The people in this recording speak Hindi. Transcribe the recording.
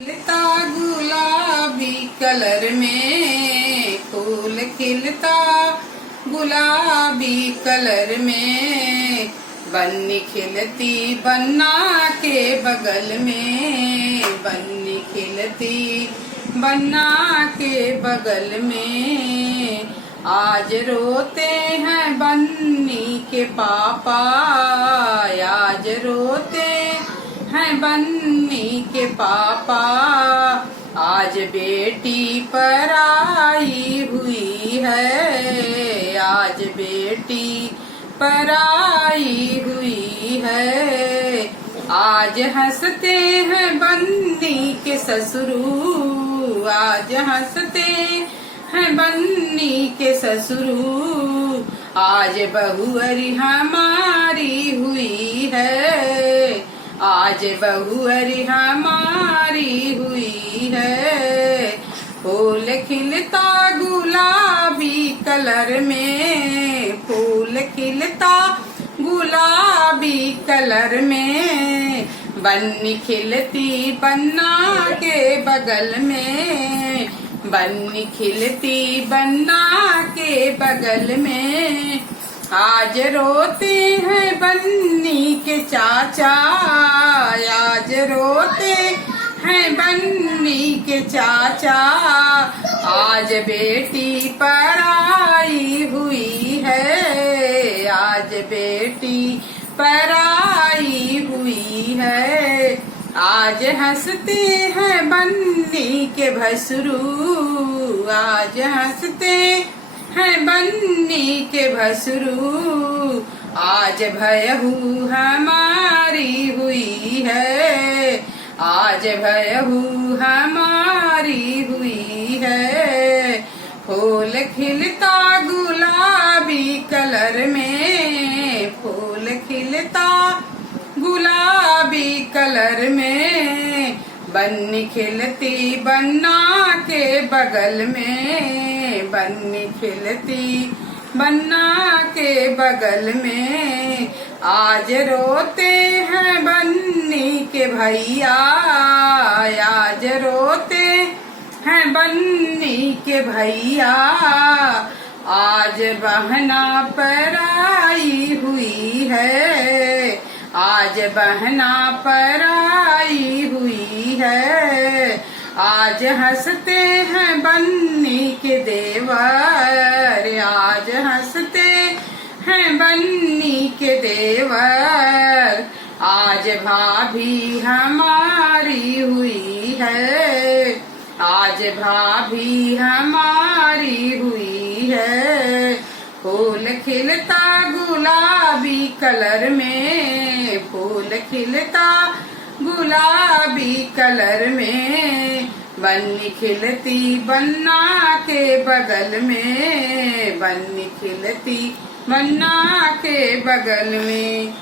खिलता गुलाबी कलर में, फूल खिलता गुलाबी कलर में, बन्नी खिलती बन्ना के बगल में, बन्नी खिलती बन्ना के बगल में। आज रोते हैं बन्नी के पापा, आज रोते हैं बन्नी के पापा, आज बेटी पराई हुई है, आज बेटी पराई हुई है। आज हंसते हैं बन्नी के ससुरू, आज हंसते हैं बन्नी के ससुरू, आज बहुअरी हमारी हुई है, आज बहुअरी हमारी हुई है। फूल खिलता गुलाबी कलर में, फूल खिलता गुलाबी कलर में, बन्नी खिलती बन्ना के बगल में, बन्नी खिलती बन्ना के बगल में। आज रोते हैं बन्नी के चाचा, आज रोते हैं बन्नी के चाचा, आज बेटी पराई हुई है, आज बेटी पराई हुई है। आज हंसते हैं बन्नी के भसुरू, आज हंसते हैं बन्नी के भसुरू, आज भयहू हमारी हुई है, आज भयहू हमारी हुई है। फूल खिलता गुलाबी कलर में, फूल खिलता गुलाबी कलर में, बन्नी खिलती बन्ना के बगल में, बन्नी खिलती बन्ना के बगल में। आज रोते हैं बन्नी के भैया, आज रोते हैं बन्नी के भैया, आज बहना पराई हुई है, आज बहना पराई हुई है। आज हंसते हैं बन्नी के देवर, आज हंसते हैं बन्नी के देवर, आज भाभी हमारी हुई है, आज भाभी हमारी हुई है। फूल खिलता गुलाबी कलर में, फूल खिलता गुलाबी कलर में, बन्नी खिलती बन्ना के बगल में, बन्नी खिलती बन्ना के बगल में।